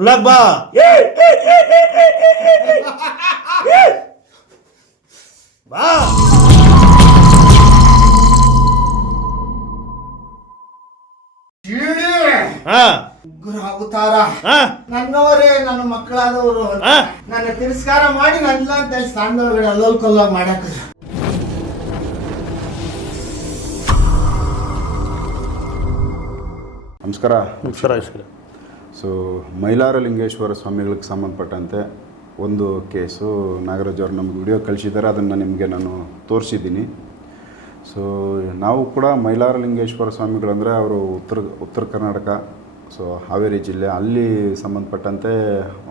ಉಳ್ಳಾಗ್ ಬಾ ಬಾ ಹಾ ಉಗ್ರ ಅವತಾರ ಹಾ. ನನ್ನವರೇ ನನ್ನ ಮಕ್ಕಳಾದವರು ಆ? ನನ್ನ ತಿರಸ್ಕಾರ ಮಾಡಿ ನನ್ನ ಅಂತ ಸ್ಥಾನದೊಳಗಡೆ ಅಲ್ಲೋಲ್ ಕೊಲ್ಲ ಮಾಡಕ್ ನಮಸ್ಕಾರ ನಮಸ್ಕಾರ. ಇಸ್ಕರ ಸೊ ಮೈಲಾರಲಿಂಗೇಶ್ವರ ಸ್ವಾಮಿಗಳಿಗೆ ಸಂಬಂಧಪಟ್ಟಂತೆ ಒಂದು ಕೇಸು. ನಾಗರಾಜ್ ಅವರು ನಮಗೆ ವಿಡಿಯೋ ಕಳಿಸಿದ್ದಾರೆ, ಅದನ್ನು ನಿಮಗೆ ನಾನು ತೋರಿಸಿದ್ದೀನಿ. ಸೊ ನಾವು ಕೂಡ ಮೈಲಾರಲಿಂಗೇಶ್ವರ ಸ್ವಾಮಿಗಳಂದರೆ ಅವರು ಉತ್ತರ ಉತ್ತರ ಕರ್ನಾಟಕ ಸೊ ಹಾವೇರಿ ಜಿಲ್ಲೆ. ಅಲ್ಲಿ ಸಂಬಂಧಪಟ್ಟಂತೆ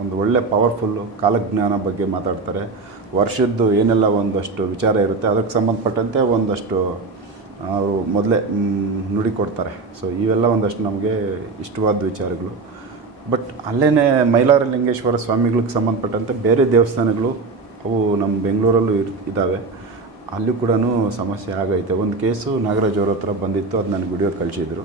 ಒಂದು ಒಳ್ಳೆ ಪವರ್ಫುಲ್ಲು ಕಾಲಜ್ಞಾನ ಬಗ್ಗೆ ಮಾತಾಡ್ತಾರೆ. ವರ್ಷದ್ದು ಏನೆಲ್ಲ ಒಂದಷ್ಟು ವಿಚಾರ ಇರುತ್ತೆ, ಅದಕ್ಕೆ ಸಂಬಂಧಪಟ್ಟಂತೆ ಒಂದಷ್ಟು ಅವರು ಮೊದಲೇ ನುಡಿ ಕೊಡ್ತಾರೆ. ಸೊ ಇವೆಲ್ಲ ಒಂದಷ್ಟು ನಮಗೆ ಇಷ್ಟವಾದ ವಿಚಾರಗಳು. ಬಟ್ ಅಲ್ಲೇ ಮೈಲಾರಲಿಂಗೇಶ್ವರ ಸ್ವಾಮಿಗಳಿಗೆ ಸಂಬಂಧಪಟ್ಟಂತೆ ಬೇರೆ ದೇವಸ್ಥಾನಗಳು ಅವು ನಮ್ಮ ಬೆಂಗಳೂರಲ್ಲೂ ಇರ್ ಇದ್ದಾವೆ ಅಲ್ಲೂ ಕೂಡ ಸಮಸ್ಯೆ ಆಗೈತೆ. ಒಂದು ಕೇಸು ನಾಗರಾಜ್ ಅವ್ರ ಹತ್ರ ಬಂದಿತ್ತು. ಅದು ನನಗೆ ವಿಡಿಯೋ ಕಳಿಸಿದ್ರು.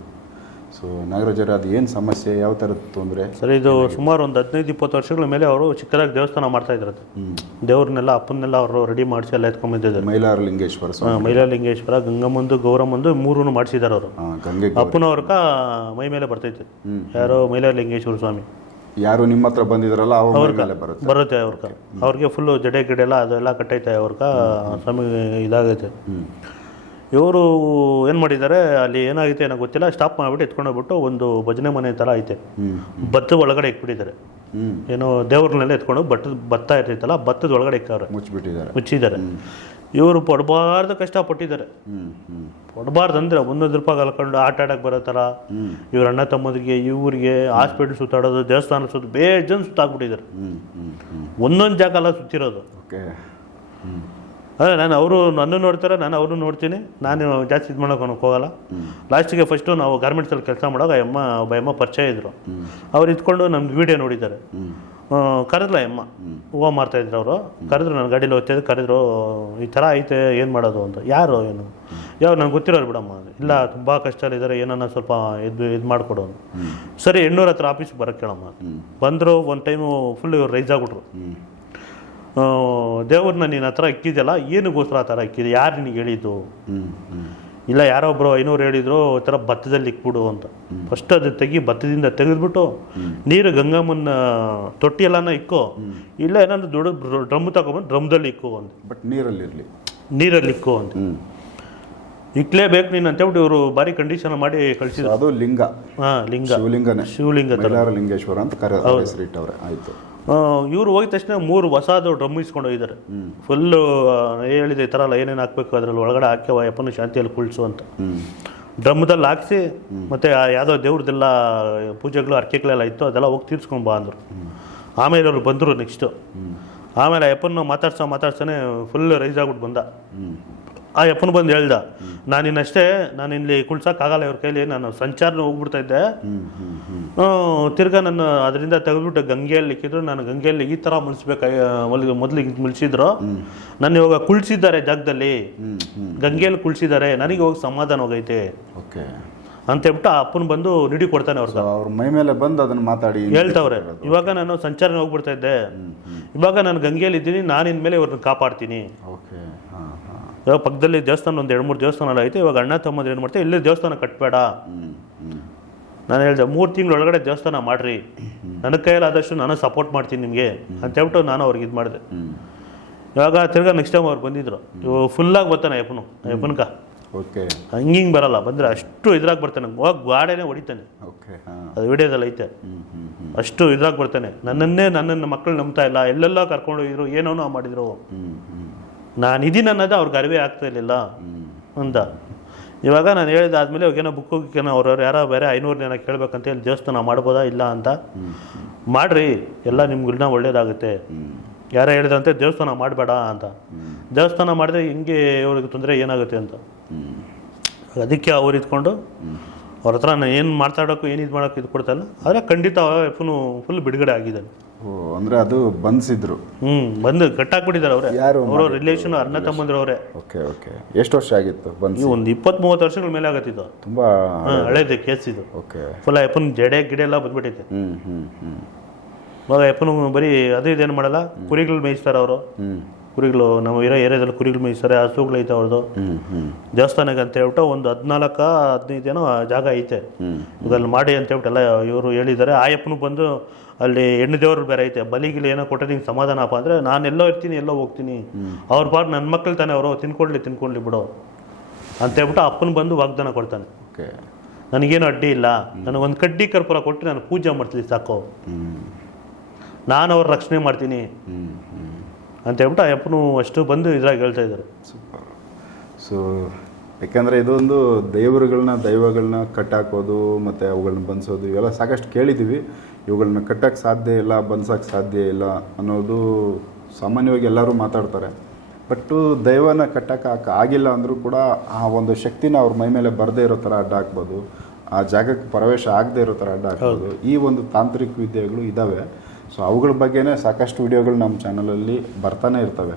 ಸೊ ನಾಗರಾಜರ ಅದು ಏನು ಸಮಸ್ಯೆ ಯಾವ ಥರದ ತೊಂದರೆ? ಸರ್ ಇದು ಸುಮಾರು ಒಂದು ಹದಿನೈದು ಇಪ್ಪತ್ತು ವರ್ಷಗಳ ಮೇಲೆ ಅವರು ಚಿಕ್ಕದಾಗಿ ದೇವಸ್ಥಾನ ಮಾಡ್ತಾ ಇದ್ರು ಹ್ಞೂ ದೇವ್ರನ್ನೆಲ್ಲ ಅಪ್ಪನ್ನೆಲ್ಲ ಅವರು ರೆಡಿ ಮಾಡಿಸಿ ಎಲ್ಲ ಎತ್ಕೊಂಡ್ಬಂದಿದ್ದಾರೆ. ಮೈಲಾರಲಿಂಗೇಶ್ವರ ಮೈಲಾರ ಲಿಂಗೇಶ್ವರ ಗಂಗಮ್ಮಂದು ಗೌರಮ್ಮಂದು ಮೂರೂ ಮಾಡಿಸಿದ್ದಾರೆ ಅವರು. ಗಂಗೆ ಅಪ್ಪನವ್ರಕ ಮೈ ಮೇಲೆ ಬರ್ತೈತೆ. ಯಾರೋ ಮೈಲಾರ ಲಿಂಗೇಶ್ವರ ಸ್ವಾಮಿ. ಯಾರು ನಿಮ್ಮ ಹತ್ರ ಬಂದಿದ್ರಲ್ಲ ಅವ್ರ ಮೇಲೆ ಬರುತ್ತೆ. ಬರುತ್ತೆ ಅವ್ರಕ ಅವ್ರಿಗೆ ಫುಲ್ಲು ಜಡೆ ಗಿಡೆ ಎಲ್ಲ ಅದೆಲ್ಲ ಕಟ್ಟೈತೆ ಅವ್ರಕ ಸ್ವಾಮಿ ಇದಾಗೈತೆ. ಇವರು ಏನು ಮಾಡಿದ್ದಾರೆ ಅಲ್ಲಿ ಏನಾಗೈತೆ ಏನೋ ಗೊತ್ತಿಲ್ಲ ಸ್ಟಾಪ್ ಮಾಡಿಬಿಟ್ಟು ಎತ್ಕೊಂಡೋಗ್ಬಿಟ್ಟು ಒಂದು ಭಜನೆ ಮನೆ ಥರ ಐತೆ. ಭತ್ತದ ಒಳಗಡೆ ಇಟ್ಬಿಟ್ಟಿದ್ದಾರೆ. ಏನೋ ದೇವ್ರನ್ನೆಲ್ಲ ಎತ್ಕೊಂಡು ಭಟ್ಟದ ಭತ್ತ ಇರ್ತೈತಲ್ಲ ಭತ್ತದ ಒಳಗಡೆ ಇಕ್ಕವ್ರೆ. ಮುಚ್ಚಿಬಿಟ್ಟಿದ್ದಾರೆ. ಮುಚ್ಚಿದ್ದಾರೆ. ಇವರು ಪಡಬಾರ್ದು ಕಷ್ಟಪಟ್ಟಿದ್ದಾರೆ. ಪಡಬಾರ್ದು ಅಂದರೆ ಒಂದೊಂದು ರೂಪಾಯಿ ಕಲ್ಕೊಂಡು ಆಟ ಆಡಕ್ಕೆ ಬರೋ ಥರ ಇವ್ರ ಅಣ್ಣ ತಮ್ಮದಿಗೆ ಇವ್ರಿಗೆ ಹಾಸ್ಪಿಟ್ಲ್ ಸುತ್ತಾಡೋದು ದೇವಸ್ಥಾನ ಸುತ್ತ ಬೇಜನ್ ಸುತ್ತಾಕ್ಬಿಟ್ಟಿದ್ದಾರೆ. ಒಂದೊಂದು ಜಾಗ ಎಲ್ಲ ಸುತ್ತಿರೋದು ಓಕೆ ಹ್ಞೂ ಅದೇ ನಾನು ಅವರು ನನ್ನ ನೋಡ್ತಾರೆ ನಾನು ಅವ್ರನ್ನ ನೋಡ್ತೀನಿ. ನಾನು ಜಾಸ್ತಿ ಇದು ಮಾಡೋಕೆ ಹೋಗಲ್ಲ. ಲಾಸ್ಟಿಗೆ ಫಸ್ಟು ನಾವು ಗಾರ್ಮೆಂಟ್ಸಲ್ಲಿ ಕೆಲಸ ಮಾಡುವಾಗ ಅಮ್ಮ ಒಬ್ಬ ಅಮ್ಮ ಪರಿಚಯ ಇದ್ದರು ಅವ್ರು ಇದ್ಕೊಂಡು ನಮ್ದು ವಿಡಿಯೋ ನೋಡಿದ್ದಾರೆ. ಕರೆದ್ಲ ಅಮ್ಮ ಹೂವು ಮಾರ್ತಾ ಇದ್ರು ಅವರು. ಕರೆದ್ರು ನಾನು ಗಾಡೀಲಿ ಹೋಗ್ತಿದ್ದು ಕರೆದ್ರು ಈ ಥರ ಐತೆ ಏನು ಮಾಡೋದು? ಅಂತ. ಯಾರು ಏನು? ಯಾವ ನಂಗೆ ಗೊತ್ತಿರೋರು ಬಿಡಮ್ಮ. ಇಲ್ಲ ತುಂಬ ಕಷ್ಟದಲ್ಲಿದ್ದಾರೆ ಏನನ್ನ ಸ್ವಲ್ಪ ಇದು ಇದು ಮಾಡಿಕೊಡು ಸರಿ ಎಣ್ಣೂರ ಹತ್ರ ಆಫೀಸ್ಗೆ ಬರೋಕ್ಕೆ ಕೇಳಮ್ಮ. ಬಂದರು ಒಂದು ಟೈಮು ಫುಲ್ ಇವ್ರು ರೈಸ್ ಆಗ್ಬಿಟ್ರು ದೇವ್ರನ್ನ ನಿನ್ನ ಹತ್ರ ಇಕ್ಕಿದ್ಯಲ್ಲ ಏನಕ್ಕೋಸ್ಕರ ಆ ಥರ ಇಕ್ಕಿದೆ ಯಾರು ನಿನಗೆ ಹೇಳಿದ್ದು? ಇಲ್ಲ ಯಾರೋ ಒಬ್ಬರು ಐನೂರು ಹೇಳಿದ್ರು ಈ ಥರ ಭತ್ತದಲ್ಲಿ ಇಕ್ಬಿಡು ಅಂತ. ಫಸ್ಟ್ ಅದು ತೆಗಿ ಭತ್ತದಿಂದ ತೆಗೆದ್ಬಿಟ್ಟು ನೀರು ಗಂಗಮ್ಮನ ತೊಟ್ಟಿಯೆಲ್ಲನ ಎಲ್ಲಾನ ಇಕ್ಕೋ ಇಲ್ಲ ಏನಾದ್ರು ದೊಡ್ಡ ಡ್ರಮ್ ತಗೊಂಬಂದು ಡ್ರಮ್ದಲ್ಲಿ ಇಕ್ಕೋ ಅಂತ. ಬಟ್ ನೀರಲ್ಲಿರಲಿ. ನೀರಲ್ಲಿ ಇಕ್ಕೋ ಅಂತ. ಇಕ್ಲೇಬೇಕು ನೀನು ಅಂತೇಳ್ಬಿಟ್ಟು ಇವರು ಭಾರಿ ಕಂಡೀಷನ್ ಮಾಡಿ ಕಳಿಸಿದ್ರು. ಅದು ಲಿಂಗ. ಹಾಂ ಲಿಂಗ. ಶಿವಲಿಂಗನೇ. ಶಿವಲಿಂಗ ಲಿಂಗೇಶ್ವರ ಅಂತ ಕರೆ ಹೆಸರಿಟ್ಟವ್ರೆ ಆಯಿತು. ಇವ್ರು ಹೋಗಿದ ತಕ್ಷಣ ಮೂರು ಹೊಸದು ಡ್ರಮ್ ಇಸ್ಕೊಂಡು ಹೋಗಿದ್ದಾರೆ. ಫುಲ್ಲು ಹೇಳಿದ ಈ ಥರ ಎಲ್ಲ ಏನೇನು ಹಾಕ್ಬೇಕು ಅದ್ರಲ್ಲಿ ಒಳಗಡೆ ಹಾಕ್ಯವ ಯಪ್ಪನ ಶಾಂತಿಯಲ್ಲಿ ಕುಳಿಸು ಅಂತ. ಡ್ರಮ್ದಲ್ಲಿ ಹಾಕಿಸಿ ಮತ್ತು ಯಾವುದೋ ದೇವ್ರದ್ದೆಲ್ಲ ಪೂಜೆಗಳು ಅರ್ಕೆಗಳೆಲ್ಲ ಇತ್ತು ಅದೆಲ್ಲ ಹೋಗಿ ತೀರಿಸ್ಕೊಂಡು ಬಾ ಅಂದರು. ಆಮೇಲೆ ಅವರು ಬಂದರು ನೆಕ್ಸ್ಟು ಆಮೇಲೆ ಆ ಅಪ್ಪನ ಮಾತಾಡ್ಸೋ ಮಾತಾಡ್ಸೋನೆ ಫುಲ್ ರೈಸ್ ಆಗ್ಬಿಟ್ಟು ಬಂದ. ಆ ಅಪ್ಪನ ಬಂದು ಹೇಳ್ದ ನಾನು ನಿನ್ನಷ್ಟೇ ನಾನು ಇಲ್ಲಿ ಕುಳ್ಸೋಕ್ಕಾಗಲ್ಲ ಇವ್ರ ಕೈಲಿ ನಾನು ಸಂಚಾರ ಹೋಗ್ಬಿಡ್ತಾ ಇದ್ದೆ ತಿರ್ಗ ನನ್ನ ಅದರಿಂದ ತೆಗೆದ್ಬಿಟ್ಟು ಗಂಗೆಯಲ್ಲಿ ಇಕ್ಕಿದ್ರು ನಾನು ಗಂಗೆಯಲ್ಲಿ ಈ ಥರ ಮುಳಿಸ್ಬೇಕು ಮೊದಲು ಮೊದಲಿಗೆ ಮುಳಿಸಿದ್ರು. ನಾನು ಇವಾಗ ಕುಳ್ಸಿದ್ದಾರೆ ಜಾಗದಲ್ಲಿ. ಗಂಗೆಯಲ್ಲಿ ಕುಳ್ಸಿದ್ದಾರೆ ನನಗೆ ಹೋಗಿ ಸಮಾಧಾನ ಹೋಗೈತೆ. ಓಕೆ. ಅಂತ ಹೇಳ್ಬಿಟ್ಟು ಆ ಅಪ್ಪನ ಬಂದು ನಿಡಿ ಕೊಡ್ತಾನೆ ಅವ್ರಿಗೆ. ಅವ್ರ ಮೈ ಮೇಲೆ ಬಂದು ಅದನ್ನ ಮಾತಾಡಿ ಹೇಳ್ತಾವ್ರೆ ಇವಾಗ ನಾನು ಸಂಚಾರ ಹೋಗ್ಬಿಡ್ತಾ ಇದ್ದೆ ಇವಾಗ ನಾನು ಗಂಗೆಯಲ್ಲಿ ಇದ್ದೀನಿ ನಾನು ಇನ್ಮೇಲೆ ಇವ್ರನ್ನ ಕಾಪಾಡ್ತೀನಿ. ಓಕೆ. ಇವಾಗ ಪಕ್ಕದಲ್ಲಿ ದೇವಸ್ಥಾನ ಒಂದು ಎರಡು ಮೂರು ದೇವಸ್ಥಾನ ಎಲ್ಲ ಐತೆ ಇವಾಗ ಅಣ್ಣ ತಮ್ಮದು ಏನು ಮಾಡ್ತಾರೆ ಇಲ್ಲೇ ದೇವಸ್ಥಾನ ಕಟ್ಟಬೇಡ ನಾನು ಹೇಳಿದೆ ಮೂರು ತಿಂಗಳೊಳಗಡೆ ದೇವಸ್ಥಾನ ಮಾಡ್ರಿ. ನನ್ನ ಕೈಯಲ್ಲಾದಷ್ಟು ನಾನು ಸಪೋರ್ಟ್ ಮಾಡ್ತೀನಿ ನಿಮಗೆ ಅಂತ ಹೇಳ್ಬಿಟ್ಟು ನಾನು ಅವ್ರಿಗೆ ಇದು ಮಾಡಿದೆ. ಇವಾಗ ತಿರ್ಗಾ ನೆಕ್ಸ್ಟ್ ಟೈಮ್ ಅವ್ರು ಬಂದಿದ್ರು. ಇವಾಗ ಫುಲ್ಲಾಗಿ ಬರ್ತಾನೆ ಅಯ್ಯಪ್ಪನು ಅಯ್ಯಪ್ಪನ್ಕ. ಓಕೆ. ಹಂಗೆ ಹಿಂಗೆ ಬರಲ್ಲ ಬಂದರೆ ಅಷ್ಟು ಇದ್ರಾಗಿ ಬರ್ತಾನೆ. ಹೋಗಿ ಗಾಡೆನೇ ಹೊಡಿತಾನೆ. ಓಕೆ ಅದು ವಿಡಿಯೋದಲ್ಲಿ ಐತೆ. ಅಷ್ಟು ಇದ್ರಾಗಿ ಬರ್ತಾನೆ. ನನ್ನನ್ನೇ ನನ್ನನ್ನು ಮಕ್ಕಳು ನಂಬ್ತಾ ಇಲ್ಲ ಎಲ್ಲೆಲ್ಲ ಕರ್ಕೊಂಡು ಹೋಗಿದ್ರು ಏನೋ ಮಾಡಿದ್ರು. ನಾನು ಇದೀನಿ ಅನ್ನೋದು ಅವ್ರಿಗೆ ಅರಿವೇ ಆಗ್ತಾ ಇರಲಿಲ್ಲ ಅಂದ ಇವಾಗ ನಾನು ಹೇಳಿದಾದ್ಮೇಲೆ ಅವ್ರಿಗೇನೋ ಬುಕ್ ಏನೋ ಅವ್ರವ್ರು ಯಾರೋ ಬೇರೆ ಐನೂರನೇನೋ ಕೇಳ್ಬೇಕಂತ ಹೇಳಿ ದೇವಸ್ಥಾನ ಮಾಡ್ಬೋದಾ ಇಲ್ಲ ಅಂತ. ಮಾಡ್ರಿ, ಎಲ್ಲ ನಿಮ್ಗೆಲ್ಲ ಒಳ್ಳೇದಾಗುತ್ತೆ. ಯಾರೋ ಹೇಳಿದಂತೆ ದೇವಸ್ಥಾನ ಮಾಡಬೇಡ ಅಂತ. ದೇವಸ್ಥಾನ ಮಾಡಿದ್ರೆ ಹಿಂಗೆ ಇವ್ರಿಗೆ ತೊಂದರೆ ಏನಾಗುತ್ತೆ ಅಂತ. ಅದಕ್ಕೆ ಅವ್ರು ಇದ್ಕೊಂಡು ಅವ್ರ ಹತ್ರ ನಾನು ಏನು ಮಾತಾಡೋಕ್ಕೂ ಏನು ಇದು ಮಾಡೋಕ್ಕೆ ಇದು ಕೊಡ್ತಾಯಿಲ್ಲ ಆದರೆ ಖಂಡಿತ ಫುಲ್ ಫುಲ್ ಬಿಡುಗಡೆ ಆಗಿದ್ದಾನೆ ಅಂದರೆ ಅದು ಬಂಧಿಸಿದ್ರು ಹ್ಮ್ ಬಂದು ಕಟ್ಟಾಕ್ಬಿಟ್ಟಿದ್ದಾರೆ ಅವರೇ. ಯಾರು ಅವರ ರಿಲೇಷನ್ ಅಣ್ಣ ತಮ್ಮಂದ್ರು ಅವರೇ. Okay okay. ಎಷ್ಟು ವರ್ಷ ಆಗಿತ್ತು ಬಂದು ಒಂದು ಇಪ್ಪತ್ತ್ ಮೂವತ್ತು ವರ್ಷಗಳ ಮೇಲೆ ಆಗತ್ತಿದ್ದು. ತುಂಬಾ ಹಳೇದು. ಕೇಸ್ ಇದು. ಓಕೆ. ಫುಲ್ ಅಪ್ಪನ ಜಡೆ ಗಿಡೆ ಎಲ್ಲ ಬಂದ್ಬಿಟ್ಟೈತೆ ಹ್ಮ್ ಹ್ಮ್ ಹ್ಮ್. ಇವಾಗ ಅಪ್ಪನು ಬರೀ ಅದು ಇದೇನು ಮಾಡಲ್ಲ ಕುರಿಗಳು ಮೇಯಿಸ್ತಾರೆ ಅವರು. ಹ್ಞೂ ಕುರಿಗಳು ನಮ್ಮ ಇರೋ ಏರಿಯಾದಲ್ಲಿ ಕುರಿಗಳು ಮೇಯಿಸ್ತಾರೆ ಹಸುಗಳು ಐತೆ ಅವ್ರದ್ದು ದೇವಸ್ಥಾನಕ್ಕೆ ಅಂತ ಹೇಳ್ಬಿಟ್ಟು ಒಂದು ಹದಿನಾಲ್ಕ ಹದಿನೈದು ಏನೋ ಜಾಗ ಐತೆ. ಇದಲ್ಲಿ ಮಾಡಿ ಅಂತ ಹೇಳ್ಬಿಟ್ಟು ಎಲ್ಲ ಇವರು ಹೇಳಿದ್ದಾರೆ. ಆಯಪ್ಪನು ಬಂದು ಅಲ್ಲಿ ಹೆಣ್ಣು ದೇವರು ಬೇರೆ ಐತೆ. ಬಲಿಗಿಲಿ ಏನೋ ಕೊಟ್ಟರೆ ನಿಂಗೆ ಸಮಾಧಾನಪ್ಪ ಅಂದರೆ ನಾನು ಎಲ್ಲೋ ಇರ್ತೀನಿ ಎಲ್ಲೋ ಹೋಗ್ತೀನಿ. ಅವ್ರ ಪಾಡ್ ನನ್ನ ಮಕ್ಕಳು ತಾನೇ ಅವರು ತಿನ್ಕೊಳ್ಳಿ ತಿನ್ಕೊಳ್ಳಿ ಬಿಡು. ಅಂತ ಹೇಳ್ಬಿಟ್ಟು ಅಪ್ಪನ ಬಂದು ವಾಗ್ದಾನ ಕೊಡ್ತಾನೆ. ಓಕೆ. ನನಗೇನು ಅಡ್ಡಿ ಇಲ್ಲ. ನನಗೊಂದು ಕಡ್ಡಿ ಕರ್ಪೂರ ಕೊಟ್ಟು ನಾನು ಪೂಜೆ ಮಾಡ್ತೀನಿ ಸಾಕು. ನಾನು ಅವ್ರ ರಕ್ಷಣೆ ಮಾಡ್ತೀನಿ. ಅಂತ ಹೇಳ್ಬಿಟ್ಟು ಆ ಅಪ್ಪನು ಅಷ್ಟು ಬಂದು ಇದ್ರಾಗ ಹೇಳ್ತಾ ಇದ್ದಾರೆ. ಸೂಪರ್. ಸೊ ಯಾಕಂದರೆ ಇದೊಂದು ದೇವರುಗಳನ್ನ ದೈವಗಳನ್ನ ಕಟ್ಟಾಕೋದು ಮತ್ತು ಅವುಗಳನ್ನ ಬನ್ಸೋದು ಇವೆಲ್ಲ ಸಾಕಷ್ಟು ಕೇಳಿದ್ದೀವಿ ಇವುಗಳನ್ನ ಕಟ್ಟಕ್ಕೆ ಸಾಧ್ಯ ಇಲ್ಲ ಬನ್ಸಕ್ಕೆ ಸಾಧ್ಯ ಇಲ್ಲ ಅನ್ನೋದು ಸಾಮಾನ್ಯವಾಗಿ ಎಲ್ಲರೂ ಮಾತಾಡ್ತಾರೆ. ಬಟ್ಟು ದೈವನ ಕಟ್ಟಕ್ಕೆ ಆಗಿಲ್ಲ ಅಂದರೂ ಕೂಡ ಆ ಒಂದು ಶಕ್ತಿನ ಅವ್ರ ಮೈ ಮೇಲೆ ಬರದೇ ಇರೋ ಥರ ಅಡ್ಡ ಹಾಕ್ಬೋದು ಆ ಜಾಗಕ್ಕೆ ಪ್ರವೇಶ ಆಗದೆ ಇರೋ ಥರ ಅಡ್ಡ ಹಾಕ್ಬೋದು ಈ ಒಂದು ತಾಂತ್ರಿಕ ವಿದ್ಯೆಗಳು ಇದ್ದಾವೆ ಸೊ ಅವುಗಳ ಬಗ್ಗೆನೇ ಸಾಕಷ್ಟು ವಿಡಿಯೋಗಳು ನಮ್ಮ ಚಾನಲಲ್ಲಿ ಬರ್ತಾನೆ ಇರ್ತವೆ.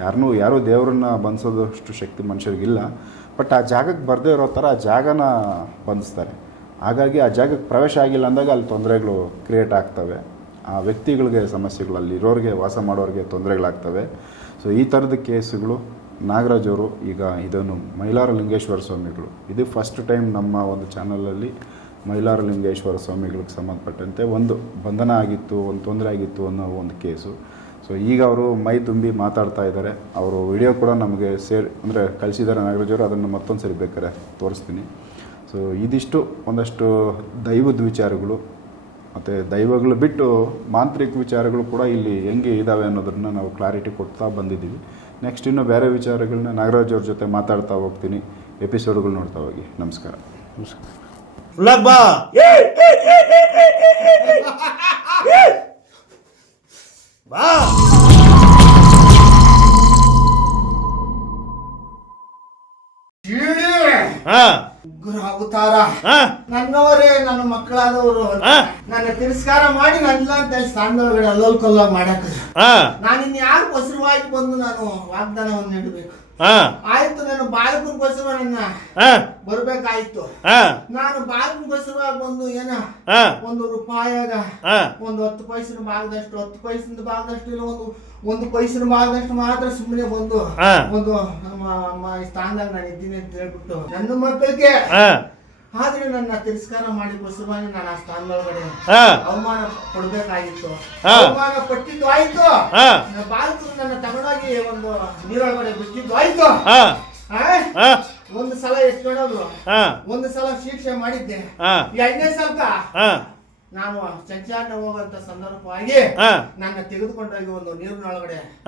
ಯಾರನ್ನೂ ಯಾರೂ ದೇವರನ್ನ ಬಂದಿಸೋದಷ್ಟು ಶಕ್ತಿ ಮನುಷ್ಯರಿಗಿಲ್ಲ. ಬಟ್ ಆ ಜಾಗಕ್ಕೆ ಬರದೇ ಇರೋ ಥರ ಆ ಜಾಗನ ಬಂಧಿಸ್ತಾರೆ. ಹಾಗಾಗಿ ಆ ಜಾಗಕ್ಕೆ ಪ್ರವೇಶ ಆಗಿಲ್ಲ ಅಂದಾಗ ಅಲ್ಲಿ ತೊಂದರೆಗಳು ಕ್ರಿಯೇಟ್ ಆಗ್ತವೆ. ಆ ವ್ಯಕ್ತಿಗಳಿಗೆ ಸಮಸ್ಯೆಗಳು, ಅಲ್ಲಿ ಇರೋರಿಗೆ, ವಾಸ ಮಾಡೋರಿಗೆ ತೊಂದರೆಗಳಾಗ್ತವೆ. ಸೊ ಈ ಥರದ ಕೇಸುಗಳು ನಾಗರಾಜ್ ಅವರು ಈಗ ಇದನ್ನು ಮೈಲಾರ ಲಿಂಗೇಶ್ವರ ಸ್ವಾಮಿಗಳು. ಇದು ಫಸ್ಟ್ ಟೈಮ್ ನಮ್ಮ ಒಂದು ಚಾನಲಲ್ಲಿ ಮೈಲಾರ ಲಿಂಗೇಶ್ವರ ಸ್ವಾಮಿಗಳಿಗೆ ಸಂಬಂಧಪಟ್ಟಂತೆ ಒಂದು ಬಂಧನ ಆಗಿತ್ತು, ಒಂದು ತೊಂದರೆ ಆಗಿತ್ತು ಅನ್ನೋ ಒಂದು ಕೇಸು. ಸೊ ಈಗ ಅವರು ಮೈ ತುಂಬಿ ಮಾತಾಡ್ತಾ ಇದ್ದಾರೆ. ಅವರು ವಿಡಿಯೋ ಕೂಡ ನಮಗೆ ಸೇರ್, ಅಂದರೆ ಕಳಿಸಿದ್ದಾರೆ ನಾಗರಾಜವರು. ಅದನ್ನು ಮತ್ತೊಂದು ಸರಿ ಬೇಕಾದ್ರೆ ತೋರಿಸ್ತೀನಿ. ಸೊ ಇದಿಷ್ಟು ಒಂದಷ್ಟು ದೈವದ ವಿಚಾರಗಳು ಮತ್ತು ದೈವಗಳು ಬಿಟ್ಟು ಮಾಂತ್ರಿಕ ವಿಚಾರಗಳು ಕೂಡ ಇಲ್ಲಿ ಹೆಂಗೆ ಇದ್ದಾವೆ ಅನ್ನೋದನ್ನು ನಾವು ಕ್ಲಾರಿಟಿ ಕೊಡ್ತಾ ಬಂದಿದ್ದೀವಿ. ನೆಕ್ಸ್ಟ್ ಇನ್ನು ಬೇರೆ ವಿಚಾರಗಳನ್ನ ನಾಗರಾಜ್ ಅವ್ರ ಜೊತೆ ಮಾತಾಡ್ತಾ ಹೋಗ್ತೀನಿ. ಎಪಿಸೋಡ್ಗಳು ನೋಡ್ತಾ ಹೋಗಿ. ನಮಸ್ಕಾರ. ನಮಸ್ಕಾರ. ಉಳ್ಳಾಗ್ ಬಾ ಬಾ ಹಾ. ಗುರು ಅವತಾರ. ಹಾ. ನನ್ನವರೇ ನನ್ನ ಮಕ್ಕಳಾದವರು. ಹಾ. ನನ್ನ ತಿರಸ್ಕಾರ ಮಾಡಿ ನನ್ನ ಅಂತ ಸ್ಥಾನದೊಳಗಡೆ ಅಲ್ಲೋಲ್ ಕೊಲ್ಲ ಮಾಡಕ್ ಹಾ. ನಾನು ಇನ್ ಯಾರು ಬಸರವಾಗಿ ಬಂದು ನಾನು ವಾಗ್ದಾನವನ್ನು ನೀಡಬೇಕು? ಆಯ್ತು ನಾನು ಬಾಲಕನ ಬಸವ ನನ್ನ. ಬರ್ಬೇಕಾಯ್ತು. ಹಾ ನಾನು ಬಾಲಕನ ಬಸವ ಬಂದು ಏನ? ಒಂದು ರೂಪಾಯಾಗ ಒಂದು ಹತ್ತು ಪೈಸಿನ ಭಾಗದಷ್ಟು ಹತ್ತು ಪೈಸಿನ ಭಾಗದಷ್ಟು ಇಲ್ಲ ಒಂದು ಒಂದು ಪೈಸಿನ ಭಾಗದಷ್ಟು ಮಾತ್ರ ಸುಮ್ಮನೆ ಬಂದು. ಹಾ. ಒಂದು ನಮ್ಮ ಸ್ಥಾನದಾಗ ನಾನು ಇದ್ದೀನಿ ಅಂತ ಹೇಳ್ಬಿಟ್ಟು. ನನ್ನ ಮಕ್ಕಳಿಗೆ ಹಾ ಆದ್ರೆ ನನ್ನ ತಿರಸ್ಕಾರ ಮಾಡಿ ಬಸವani ನಾನು ಆ ಸ್ಥಾನದೊಳಗಡೆ ಹಾ. ಅವಮಾನ ಕೊಡ್ಬೇಕಾಗಿತ್ತು. ಅವಮಾನ ಪಟ್ಟಿದ್ದು ಆಯ್ತು. ಹಾ. ನನ್ನ ತಗೊಂಡೋಗಿ ಒಂದು ನೀರೊಳಗಡೆ ಬಿಟ್ಟಿದ್ದು ಆಯ್ತು? ಒಂದು ಸಲ ಎತ್ಕೊಂಡೋದ್ರು ಒಂದು ಸಲ ಶಿಕ್ಷೆ ಮಾಡಿದ್ದೆ. ಹಾ. ಎರಡನೇ ಸಲಕ ಹಾ. ನಾನು ಚಂಚಾಟ ಹೋಗುವಂತ ಸಂದರ್ಭವಾಗಿ ನನ್ನ ತೆಗೆದುಕೊಂಡೋಗಿ ಒಂದು ನೀರಿನೊಳಗಡೆ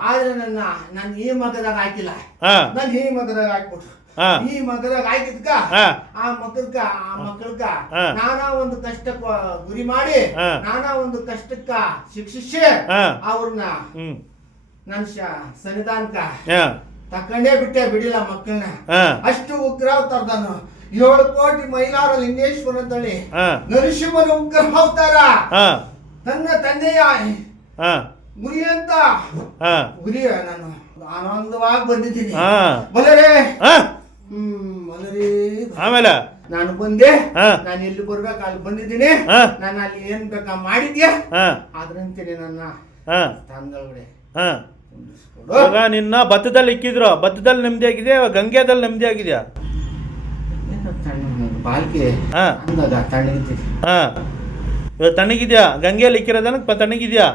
ಆದ್ರೆ ನನ್ನ ನನ್ನ ಈ ಮಗದಾಗ ಹಾಕಿಲ್ಲ. ನನ್ನ ನಾನು ಈ ಮಗದಾಗ ಹಾಕ್ಬಿಟ್ರು. ಈ ಮಗದಾಗ ಆಯ್ತಿದ್ಕ? ಆ ಮಕ್ಕಳ್ಕ ಆ ಮಕ್ಕಳ್ಕ. ನಾನಾ ಒಂದು ಕಷ್ಟ ಗುರಿ ಮಾಡಿ. ನಾನಾ ಒಂದು ಕಷ್ಟಕ್ಕ ಶಿಕ್ಷಿಸಿ. ಅವ್ರನ್ನ ನನ್ನ ಸನ್ನಿಧಾನಕ ತಕೊಂಡೇ ಬಿಟ್ಟೆ ಬಿಡಿಲ್ಲ ಮಕ್ಕಳನ್ನ ಅಷ್ಟು ಉಗ್ರಾವತಾರದನು ಏಳು ಕೋಟಿ ಮೈಲಾರ ಲಿಂಗೇಶ್ವರ ಅಂತೇಳಿ ನರಸಿಂಹನ ಉಗ್ರ ಅವತಾರ ಹಾ. ತನ್ನ ತಂದೆಯ ಗುರಿ ಅಂತ. ಹಾ. ಗುರಿ ನಾನು ಆನಂದವಾಗಿ ಬಂದಿದ್ದೀನಿ. ಬಲರೇ ಆಮೇಲೆ? ನಾನು ಬಂದೆ. ನಾನು ಎಲ್ಲಿ ಬರ್ಬೇಕು ಅಲ್ಲಿ ಬಂದಿದ್ದೀನಿ. ನಾನು ಅಲ್ಲಿ ಏನ್ ಬೇಕಾ ಮಾಡಿದ್ಯಾ? ಅದ್ರಂತೀನಿ ನನ್ನ ಹಾ. ಸ್ಥಾನದೊಳಗಡೆ. ಇವಾಗ ನಿನ್ನ ಭತ್ತದಲ್ಲಿ ಇಕ್ಕಿದ್ರು. ಭತ್ತದಲ್ಲಿ ನೆಮ್ಮದಿ ಆಗಿದೆ ಗಂಗೆದಲ್ಲಿ ನೆಮ್ಮದಿ ಆಗಿದೆಯಾ? ಬಾಲ್ಕೆ ತಣ್ಣಗಿದ್ಯಾ? ಗಂಗೆಯಲ್ಲಿ ಇಕ್ಕಿರೋದನ್ನ ತಣ್ಣಗಿದ್ಯಾ?